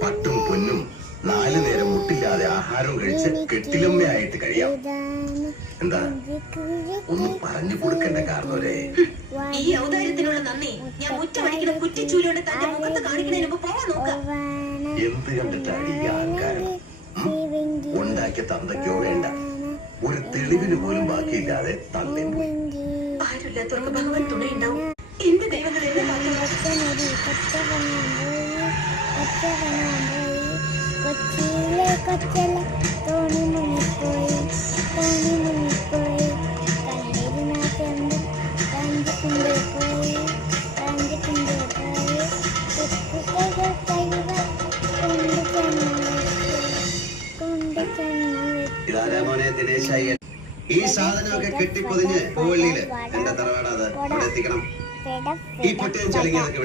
പട്ടും പൊന്നും 4 നേരം മുട്ടില്ലാതെ ആഹാരം കഴിച്ച് കെട്ടിലമ്മയായിട്ട് കഴിയാം. എന്താ ഒന്ന് പറഞ്ഞു കൊടുക്കേണ്ട കാരണവരെ? ഈ ഔദാര്യത്തിനുള്ള നന്ദി ഞാൻ മുറ്റമടിക്കുന്ന കുറ്റിച്ചൂലോടെ തന്റെ മുഖത്ത് കാണിക്കുന്നതിന് മുമ്പ് പോവാൻ നോക്കാം. എന്ത് കണ്ടിട്ടാണ് ഈ ആൾക്കാരും ഉണ്ടാക്കിയ തന്തയ്ക്കോ വേണ്ട ഒരു തെളിവിന് പോലും ബാക്കിയില്ലാതെ തള്ളി പോയി. ആരുമില്ലാത്തവർക്ക് ഭഗവാൻ തുണയുണ്ടാവും. എന്റെ ദൈവങ്ങൾ എന്നെ ഇതാരാ മോനെ ദിനേശായി? ഈ സാധനമൊക്കെ കെട്ടിപ്പൊതിഞ്ഞ് പൂവള്ളിയില് എന്റെ തറവാടത് അവിടെ എത്തിക്കണം. ഈ പൊട്ടിയും ചളിങ്ങിയതൊക്കെ